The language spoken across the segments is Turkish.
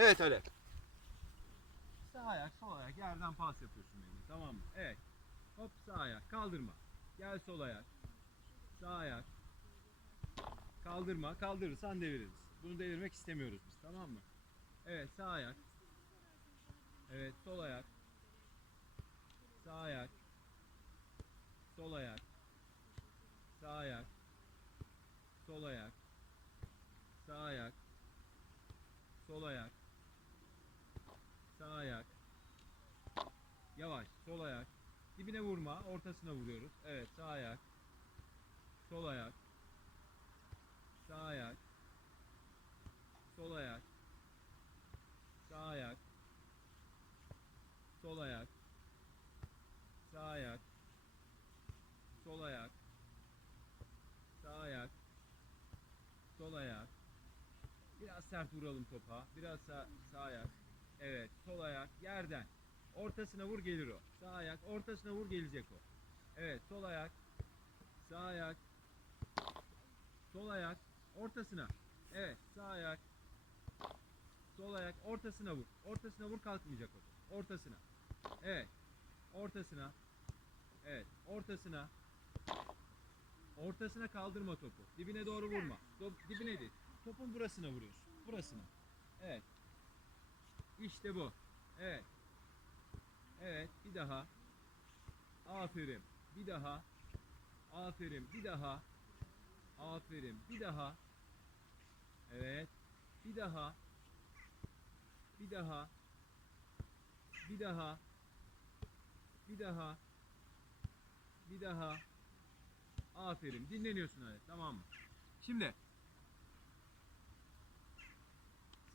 Evet Alep. Sağ ayak, sol ayak yerden pas yapıyorsun benim. Tamam mı? Evet. Hop sağ ayak. Kaldırma. Gel sol ayak. Sağ ayak. Kaldırma. Kaldırırsan deviririz. Bunu devirmek istemiyoruz biz. Tamam mı? Evet sağ ayak. Evet sol ayak. Sağ ayak. Sol ayak. Sağ ayak. Sol ayak. Sağ ayak. Sol ayak. Sağ ayak. Yavaş. Sol ayak. Dibine vurma. Ortasına vuruyoruz. Evet. Sağ ayak. Sol ayak. Sağ ayak. Sol ayak. Sağ ayak. Sol ayak. Sağ ayak. Sol ayak. Sağ ayak. Sol ayak. Biraz sert vuralım topa. Biraz sağ, sağ ayak. Evet. Sol ayak yerden. Ortasına vur gelir o. Sağ ayak. Ortasına vur gelecek o. Evet. Sol ayak. Sağ ayak. Sol ayak. Ortasına. Evet. Sağ ayak. Sol ayak. Ortasına vur. Ortasına vur kalkmayacak o. Ortasına. Evet. Ortasına. Evet. Ortasına. Ortasına kaldırma topu. Dibine doğru vurma. Do- dibine değil. Topun burasına vuruyorsun. Burasına. Evet. İşte bu. Evet. Evet. Bir daha. Aferin. Bir daha. Aferin. Bir daha. Aferin. Bir daha. Evet. Bir daha. Bir daha. Bir daha. Bir daha. Bir daha. Aferin. Dinleniyorsun öyle. Tamam mı? Şimdi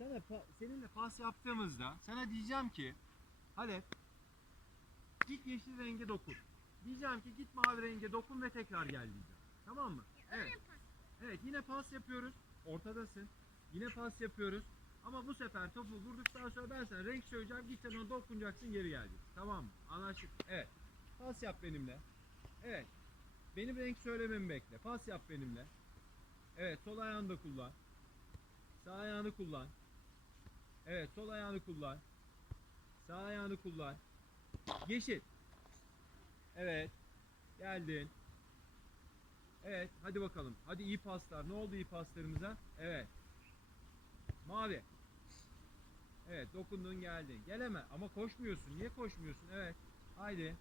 sana pa- seninle pas yaptığımızda sana diyeceğim ki Halep git yeşil renge dokun. Diyeceğim ki git mavi renge dokun ve tekrar gel diyeceğim. Tamam mı? Evet. Evet yine pas yapıyoruz. Ortadasın. Yine pas yapıyoruz. Ama bu sefer topu vurduktan sonra ben sana renk söyleyeceğim. Git sen ona dokunacaksın geri geleceksin. Tamam mı? Anlaştık. Evet. Pas yap benimle. Evet. Benim renk söylememi bekle. Pas yap benimle. Evet sol ayağını da kullan. Sağ ayağını kullan. Evet sol ayağını kullan. Sağ ayağını kullan. Yeşil. Evet. Geldin. Evet hadi bakalım. Hadi iyi paslar. Ne oldu iyi paslarımıza? Evet. Mavi. Evet dokundun geldin. Geleme ama koşmuyorsun. Niye koşmuyorsun? Evet. Haydi.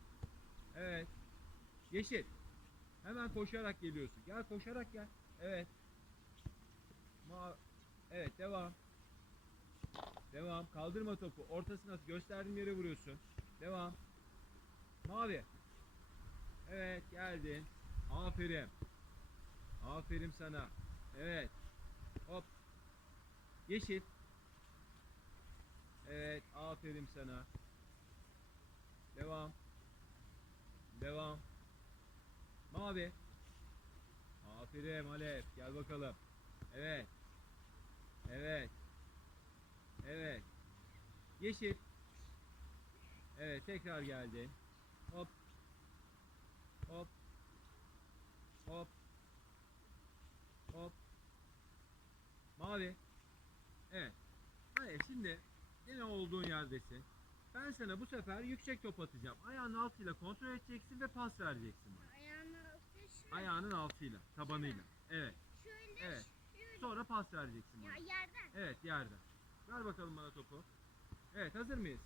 Evet. Yeşil. Hemen koşarak geliyorsun. Gel koşarak gel. Evet. Ma evet devam. Devam. Kaldırma topu. Ortasına gösterdiğim yere vuruyorsun. Devam. Mavi. Evet geldin. Aferin. Aferin sana. Evet. Hop. Yeşil. Evet. Aferin sana. Devam. Devam. Mavi. Aferin Alep. Gel bakalım. Evet. Evet. Evet. Yeşil. Evet tekrar geldi. Hop. Hop. Hop. Hop. Mavi. Evet. Hayır şimdi yine olduğun yerdesin. Ben sana bu sefer yüksek top atacağım. Ayağının altıyla kontrol edeceksin ve pas vereceksin bana. Ayağını şöyle. Ayağının altıyla, tabanıyla. Evet. Şöyle. Evet. Şöyle. Sonra pas vereceksin bana. Ya yerden. Evet yerden. Ver bakalım bana topu. Evet hazır mıyız?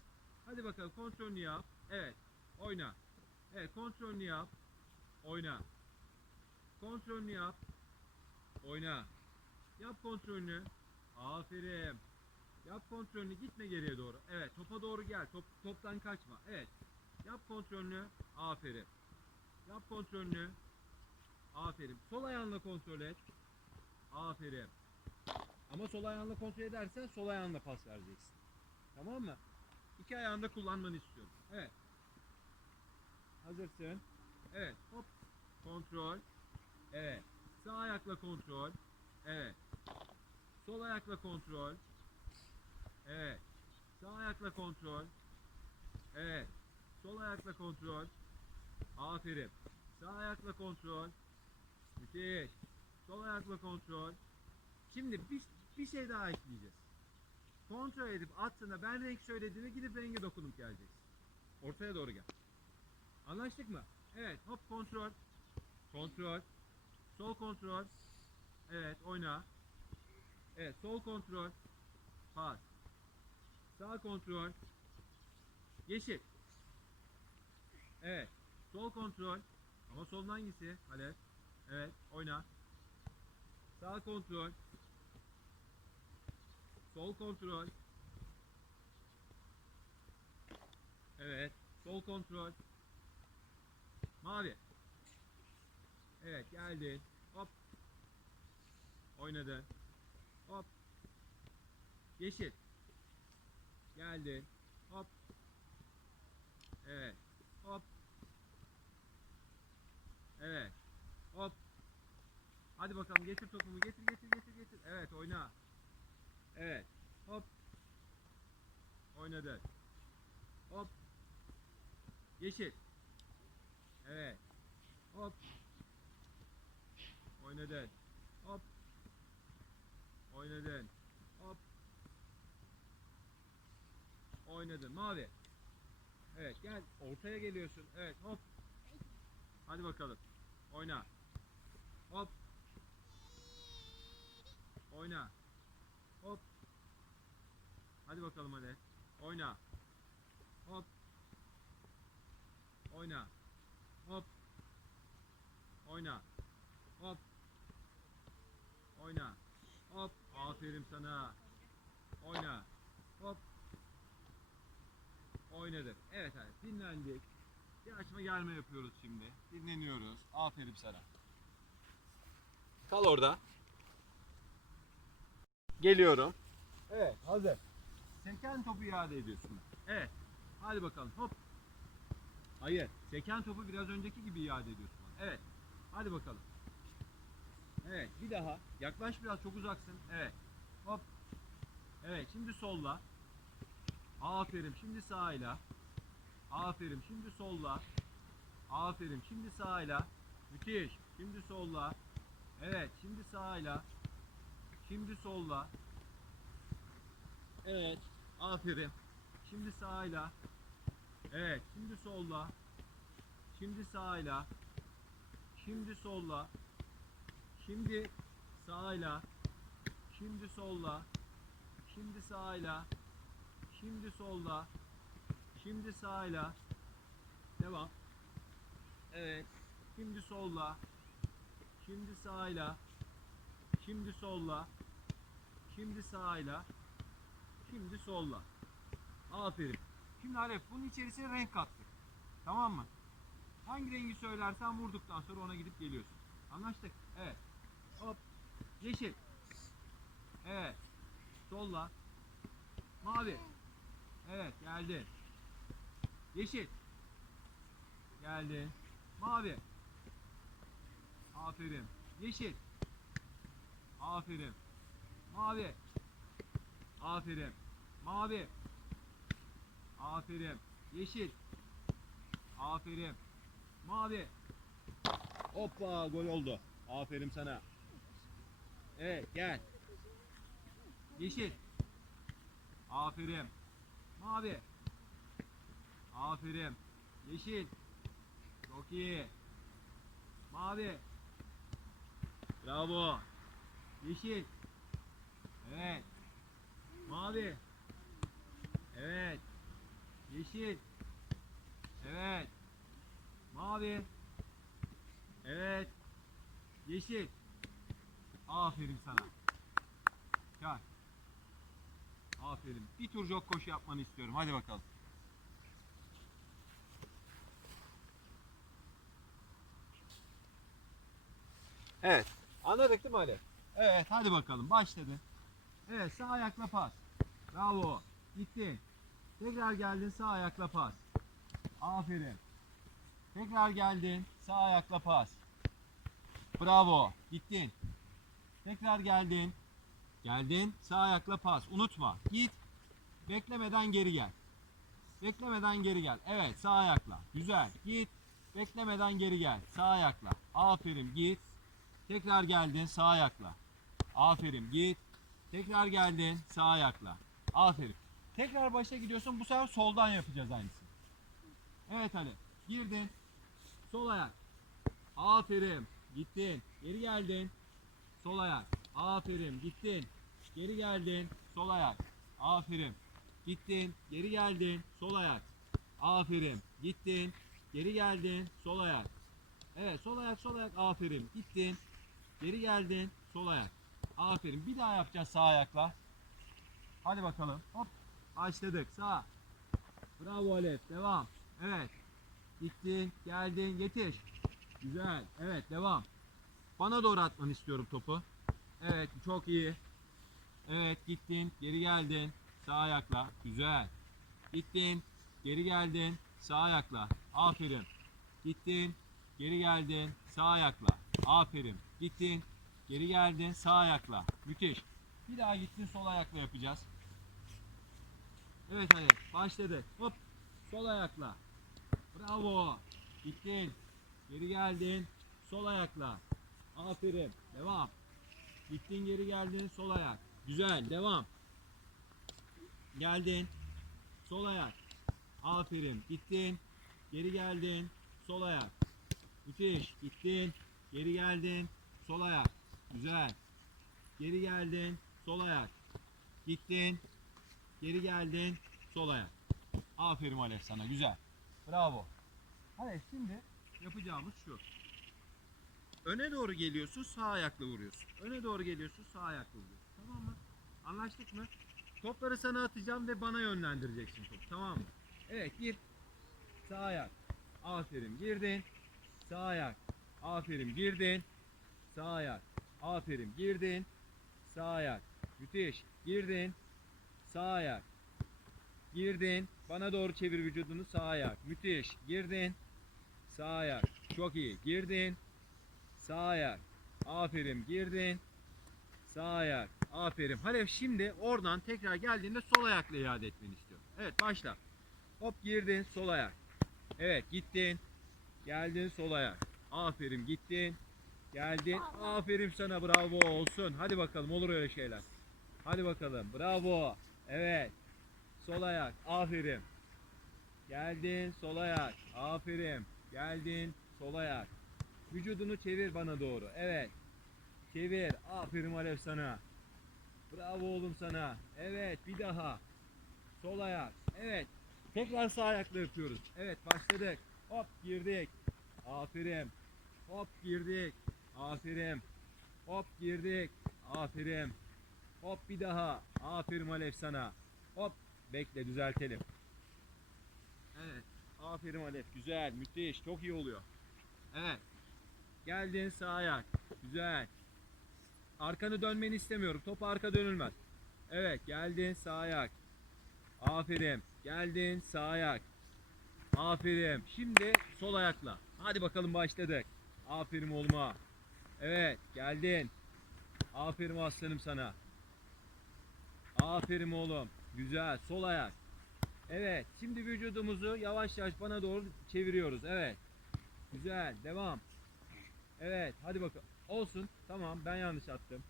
Hadi bakalım kontrolünü yap. Evet. Oyna. Evet kontrolünü yap. Oyna. Kontrolünü yap. Oyna. Yap kontrolünü. Aferin. Yap kontrolünü gitme geriye doğru. Evet topa doğru gel. Top, toptan kaçma. Evet. Yap kontrolünü. Aferin. Yap kontrolünü. Aferin. Sol ayağınla kontrol et. Aferin. Ama sol ayağınla kontrol edersen sol ayağınla pas vereceksin. Tamam mı? İki ayağını da kullanmanı istiyorum. Evet. Hazırsın. Evet. Hop. Kontrol. Evet. Sağ ayakla kontrol. Evet. Sol ayakla kontrol. Evet. Sağ ayakla kontrol. Evet. Sol ayakla kontrol. Aferin. Sağ ayakla kontrol. Müthiş. Sol ayakla kontrol. Şimdi bir, bir şey daha ekleyeceğiz. kontrol edip attığında ben renk söylediğinde gidip renge dokunup geleceksin. Ortaya doğru gel. Anlaştık mı? Evet hop kontrol. Kontrol. Sol kontrol. Evet oyna. Evet sol kontrol. Pas. Sağ kontrol. Yeşil. Evet. Sol kontrol. Ama solun hangisi? Halep. Evet. Oyna. Sağ kontrol. Sol kontrol. Evet. Sol kontrol. Mavi. Evet geldin. Hop. Oynadın. Hop. Yeşil. Geldin. Hop. Evet. Hop. Evet. Hop. Hadi bakalım getir topumu getir getir getir getir. Evet oyna. Evet. Hop. Oynadı. Hop. Yeşil. Evet. Hop. Oynadın. Hop. Oynadın. Hop. Oynadın. Mavi. Evet gel. Ortaya geliyorsun. Evet hop. Hadi bakalım. Oyna. Hop. Oyna. Hop. Hadi bakalım hadi. Oyna. Hop. Oyna. Hop. Oyna. Hop. Oyna. Hop. Aferin sana. Oyna. Hop. Oynadık. Evet hadi dinlendik. Bir açma gelme yapıyoruz şimdi. Dinleniyoruz. Aferin sana. Kal orada. Geliyorum. Evet hazır. Seken topu iade ediyorsun. Evet. Hadi bakalım hop. Hayır. Seken topu biraz önceki gibi iade ediyorsun. Evet. Hadi bakalım. Evet bir daha. Yaklaş biraz çok uzaksın. Evet. Hop. Evet şimdi solla. Aferin şimdi sağıyla. Aferin şimdi solla. Aferin şimdi sağıyla. Müthiş. Şimdi solla. Evet şimdi sağıyla. Şimdi solla. Evet. Aferin. Şimdi sağıyla. Evet. Şimdi solla. Şimdi sağıyla. Şimdi solla. Şimdi sağıyla. Şimdi solla. Şimdi sağıyla. Şimdi solla. Şimdi sağıyla. Devam. Evet. Şimdi solla. Şimdi sağıyla. Şimdi solla. Şimdi sağıyla. Şimdi solla. Aferin. Şimdi Arif bunun içerisine renk kattık. Tamam mı? Hangi rengi söylersen vurduktan sonra ona gidip geliyorsun. Anlaştık? Evet. Hop. Yeşil. Evet. Solla. Mavi. Evet geldi. Yeşil. Geldi. Mavi. Aferin. Yeşil. Aferin. Mavi. Aferin. Mavi. Aferin. Yeşil. Aferin. Mavi. Hoppa gol oldu. Aferin sana. Evet gel. Yeşil. Aferin. Mavi. Aferin. Yeşil. Çok iyi. Mavi. Bravo. Yeşil. Evet. Mavi. Evet. Yeşil. Evet. Mavi. Evet. Yeşil. Aferin sana. Gel. Aferin. Bir tur jog koşu yapmanı istiyorum. Hadi bakalım. Evet. Anladık değil mi Ali? Evet hadi bakalım başladı. Evet sağ ayakla pas. Bravo. Gittin. Tekrar geldin sağ ayakla pas. Aferin. Tekrar geldin sağ ayakla pas. Bravo. Gittin. Tekrar geldin. Geldin sağ ayakla pas. Unutma. Git. Beklemeden geri gel. Beklemeden geri gel. Evet sağ ayakla. Güzel. Git. Beklemeden geri gel. Sağ ayakla. Aferin git. Tekrar geldin sağ ayakla. Aferin git. Tekrar geldin sağ ayakla. Aferin. Tekrar başa gidiyorsun. Bu sefer soldan yapacağız aynısını. Evet Ali. Girdin. Sol ayak. Aferin. Gittin. Geri geldin. Sol ayak. Aferin. Gittin. Geri geldin. Sol ayak. Aferin. Gittin. Geri geldin. Sol ayak. Aferin. Gittin. Geri geldin. Sol ayak. Evet sol ayak sol ayak. Aferin. Gittin. Geri geldin. Sol ayak. Aferin. Bir daha yapacağız sağ ayakla. Hadi bakalım. Hop. Başladık. Sağ. Bravo Alef. Devam. Evet. Gittin. Geldin. Yetiş. Güzel. Evet. Devam. Bana doğru atmanı istiyorum topu. Evet. Çok iyi. Evet. Gittin. Geri geldin. Sağ ayakla. Güzel. Gittin. Geri geldin. Sağ ayakla. Aferin. Gittin. Geri geldin. Sağ ayakla. Aferin. Gittin. Geri geldin. Sağ ayakla. Müthiş. Bir daha gittin sol ayakla yapacağız. Evet hadi başladı. Hop. Sol ayakla. Bravo. Gittin. Geri geldin. Sol ayakla. Aferin. Devam. Gittin geri geldin. Sol ayak. Güzel. Devam. Geldin. Sol ayak. Aferin. Gittin. Geri geldin. Sol ayak. Müthiş. Gittin. Geri geldin. Sol ayak. Güzel. Geri geldin. Sol ayak. Gittin. Geri geldin. Sol ayak. Aferin Alef sana. Güzel. Bravo. Hadi şimdi yapacağımız şu. Öne doğru geliyorsun sağ ayakla vuruyorsun. Öne doğru geliyorsun sağ ayakla vuruyorsun. Tamam mı? Anlaştık mı? Topları sana atacağım ve bana yönlendireceksin topu. Tamam mı? Evet gir. Sağ ayak. Aferin girdin. Sağ ayak. Aferin girdin. Sağ ayak. Aferin girdin. Sağ ayak. Müthiş. Girdin. Sağ ayak. Girdin. Bana doğru çevir vücudunu sağ ayak. Müthiş. Girdin. Sağ ayak. Çok iyi. Girdin. Sağ ayak. Aferin. Girdin. Sağ ayak. Aferin. Halef şimdi oradan tekrar geldiğinde sol ayakla iade etmeni istiyorum. Evet başla. Hop girdin sol ayak. Evet gittin. Geldin sol ayak. Aferin gittin. Geldin. Aferin sana bravo olsun. Hadi bakalım olur öyle şeyler. Hadi bakalım. Bravo. Evet. Sol ayak. Aferin. Geldin sol ayak. Aferin. Geldin sol ayak. Vücudunu çevir bana doğru. Evet. Çevir. Aferin Alev sana. Bravo oğlum sana. Evet bir daha. Sol ayak. Evet. Tekrar sağ ayakla yapıyoruz. Evet başladık. Hop girdik. Aferin. Hop girdik. Aferin. Hop girdik. Aferin. Hop bir daha. Aferin Alev sana. Hop. Bekle düzeltelim. Evet. Aferin Alev. Güzel. Müthiş. Çok iyi oluyor. Evet. Geldin sağ ayak. Güzel. Arkanı dönmeni istemiyorum. Top arka dönülmez. Evet. Geldin sağ ayak. Aferin. Geldin sağ ayak. Aferin. Şimdi sol ayakla. Hadi bakalım başladık. Aferin oğluma. Evet. Geldin. Aferin aslanım sana. Aferin oğlum. Güzel. Sol ayak. Evet. Şimdi vücudumuzu yavaş yavaş bana doğru çeviriyoruz. Evet. Güzel. Devam. Evet. Hadi bakalım. Olsun. Tamam. Ben yanlış attım.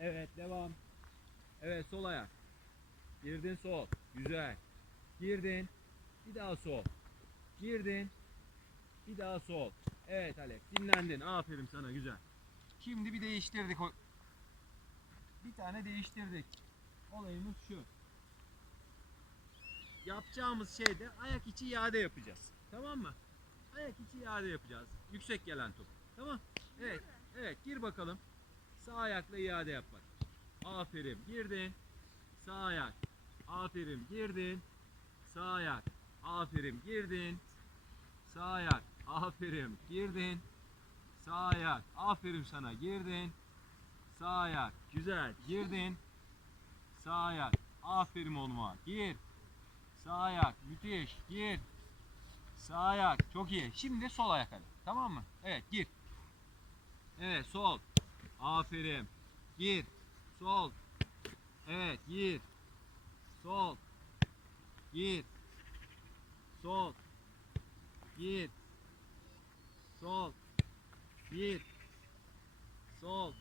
Evet. Devam. Evet. Sol ayak. Girdin sol. Güzel. Girdin. Bir daha sol. Girdin. Bir daha sol. Evet Alef. Dinlendin. Aferin sana. Güzel. Şimdi bir değiştirdik. Bir tane değiştirdik. Olayımız şu. Yapacağımız şey de ayak içi iade yapacağız. Tamam mı? Ayak içi iade yapacağız. Yüksek gelen top. Tamam. Evet. Evet. Gir bakalım. Sağ ayakla iade yap bak. Aferin. Girdin. Sağ ayak. Aferin. Girdin. Sağ ayak. Aferin. Girdin. Sağ ayak. Aferin. Girdin. Sağ ayak. Aferin sana. Girdin. Sağ ayak. Güzel. Girdin. Sağ ayak. Aferin oğluma. Gir. Sağ ayak. Müthiş. Gir. Sağ ayak. Çok iyi. Şimdi sol ayak hadi. Tamam mı? Evet gir. Evet sol. Aferin. Gir. Sol. Evet gir. Sol. Gir. Sol. Gir. Sol.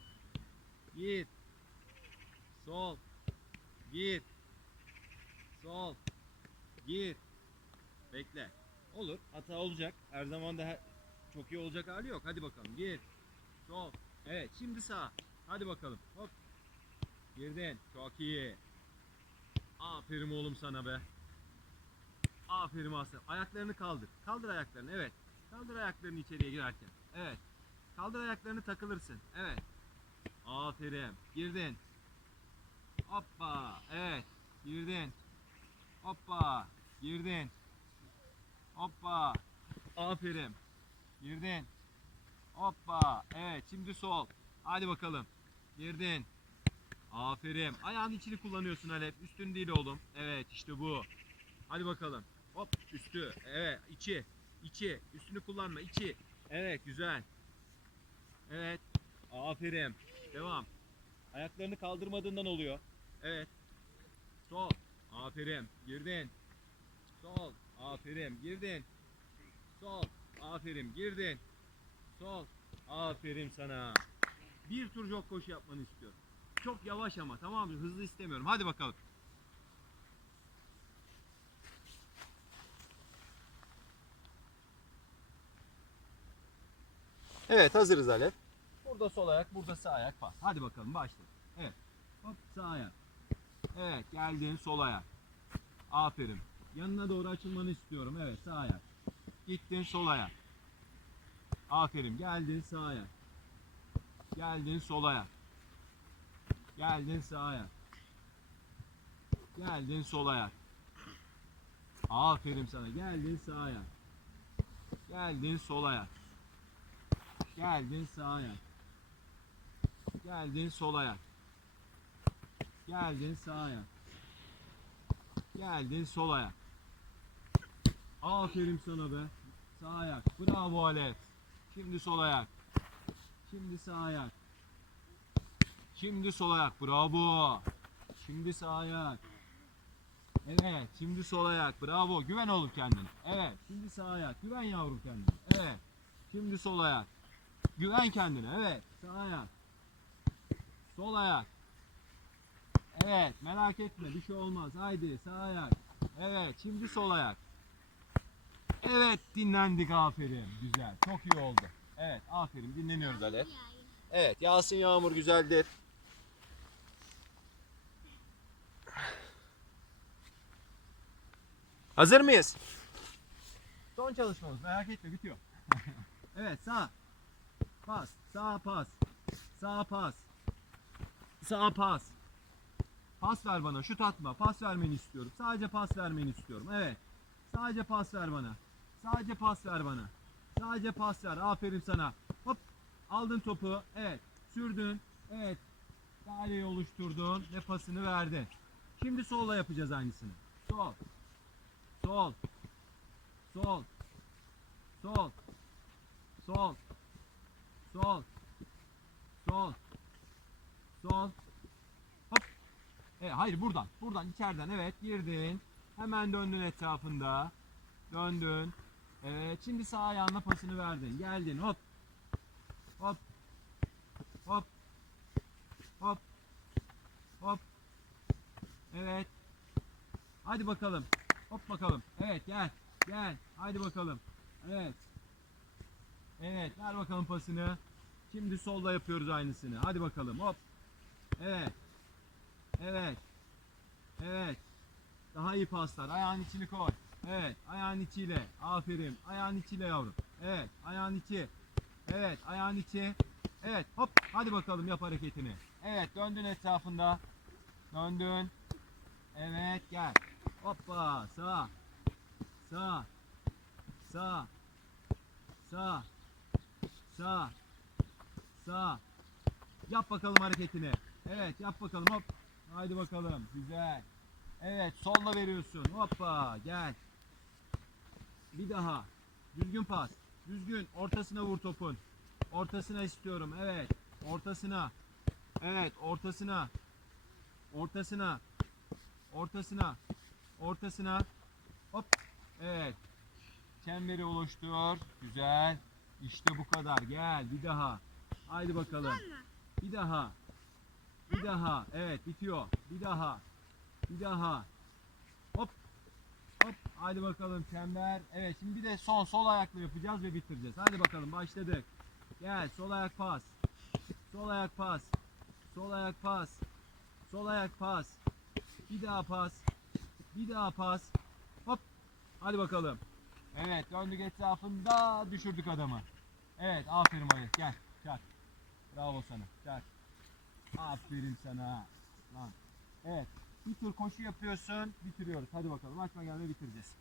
Gir. Sol. Gir. Sol. Gir. Bekle. Olur. Hata olacak. Her zaman da he- çok iyi olacak hali yok. Hadi bakalım. Gir. Sol. Evet. Şimdi sağ. Hadi bakalım. Hop. Girdin. Çok iyi. Aferin oğlum sana be. Aferin aslan. Ayaklarını kaldır. Kaldır ayaklarını. Evet. Kaldır ayaklarını içeriye girerken. Evet. Kaldır ayaklarını takılırsın. Evet. Aferin. Girdin. Hoppa. Evet. Girdin. Hoppa. Girdin. Hoppa. Aferin. Girdin. Hoppa. Evet. Şimdi sol. Hadi bakalım. Girdin. Aferin. Ayağın içini kullanıyorsun Alep. Üstün değil oğlum. Evet işte bu. Hadi bakalım. Hop üstü. Evet içi. İçi. Üstünü kullanma. içi. Evet güzel. Evet. Aferin. Devam. Ayaklarını kaldırmadığından oluyor. Evet. Sol. Aferin. Girdin. Sol. Aferin. Girdin. Sol. Aferin. Girdin. Sol. Aferin sana. Bir tur jog koşu yapmanı istiyorum. Çok yavaş ama tamam mı? Hızlı istemiyorum. Hadi bakalım. Evet hazırız Alef. Burada sol ayak, burada sağ ayak pas. Hadi bakalım başla. Evet. Hop sağ ayak. Evet geldin sol ayak. Aferin. Yanına doğru açılmanı istiyorum. Evet sağ ayak. Gittin sol ayak. Aferin. Geldin sağ ayak. Geldin sol ayak. Geldin sağ ayak. Geldin sol ayak. Aferin sana. Geldin sağ ayak. Geldin sol ayak. Geldin sağ ayak. Geldin sol ayak. Geldin sağ ayak. Geldin sol ayak. Aferin sana be. Sağ ayak. Bravo Alef. Şimdi sol ayak. Şimdi sağ ayak. Şimdi sol ayak. Bravo. Şimdi sağ ayak. Evet. Şimdi sol ayak. Bravo. Güven oğlum kendine. Evet. Şimdi sağ ayak. Güven yavrum kendine. Evet. Şimdi sol ayak. Güven kendine. Evet. Sağ ayak. Sol ayak. Evet. Merak etme. Bir şey olmaz. Haydi. Sağ ayak. Evet. Şimdi sol ayak. Evet. Dinlendik. Aferin. Güzel. Çok iyi oldu. Evet. Aferin. Dinleniyoruz Alef. Evet. Yasin Yağmur güzeldir. Hazır mıyız? Son çalışmamız. Merak etme. Bitiyor. evet. Sağ. Pas. Sağ pas. Sağ pas. Sağ pas. Pas ver bana. Şut atma. Pas vermeni istiyorum. Sadece pas vermeni istiyorum. Evet. Sadece pas ver bana. Sadece pas ver bana. Sadece pas ver. Aferin sana. Hop. Aldın topu. Evet. Sürdün. Evet. Daireyi oluşturdun ve pasını verdin. Şimdi solla yapacağız aynısını. Sol. Sol. Sol. Sol. Sol. Sol. Sol. Sol. Hop. E, hayır buradan. Buradan içeriden evet girdin. Hemen döndün etrafında. Döndün. Evet şimdi sağ ayağınla pasını verdin. Geldin hop. Hop. Hop. Hop. Hop. Evet. Hadi bakalım. Hop bakalım. Evet gel. Gel. Hadi bakalım. Evet. Evet ver bakalım pasını. Şimdi solda yapıyoruz aynısını. Hadi bakalım hop. Evet. Evet. Evet. Daha iyi paslar. Ayağın içini koy. Evet. Ayağın içiyle. Aferin. Ayağın içiyle yavrum. Evet. Ayağın içi. Evet. Ayağın içi. Evet. Hop. Hadi bakalım yap hareketini. Evet. Döndün etrafında. Döndün. Evet. Gel. Hoppa. Sağ. Sağ. Sağ. Sağ. Sağ. Sağ. Yap bakalım hareketini. Evet yap bakalım hop. Haydi bakalım. Güzel. Evet solla veriyorsun. Hoppa gel. Bir daha. Düzgün pas. Düzgün. Ortasına vur topun. Ortasına istiyorum. Evet. Ortasına. Evet ortasına. Ortasına. Ortasına. Ortasına. Hop. Evet. Çemberi oluştur. Güzel. İşte bu kadar. Gel bir daha. Haydi bakalım. Bir daha. Bir daha. Evet bitiyor. Bir daha. Bir daha. Hop. Hop. Hadi bakalım çember. Evet şimdi bir de son sol ayakla yapacağız ve bitireceğiz. Hadi bakalım başladık. Gel sol ayak pas. Sol ayak pas. Sol ayak pas. Sol ayak pas. Bir daha pas. Bir daha pas. Hop. Hadi bakalım. Evet döndük etrafında düşürdük adamı. Evet aferin Mayıs gel. Çak. Bravo sana. Çak. Aferin sana. Lan. Evet. Bir tur koşu yapıyorsun. Bitiriyoruz. Hadi bakalım. Açma gelme bitireceğiz.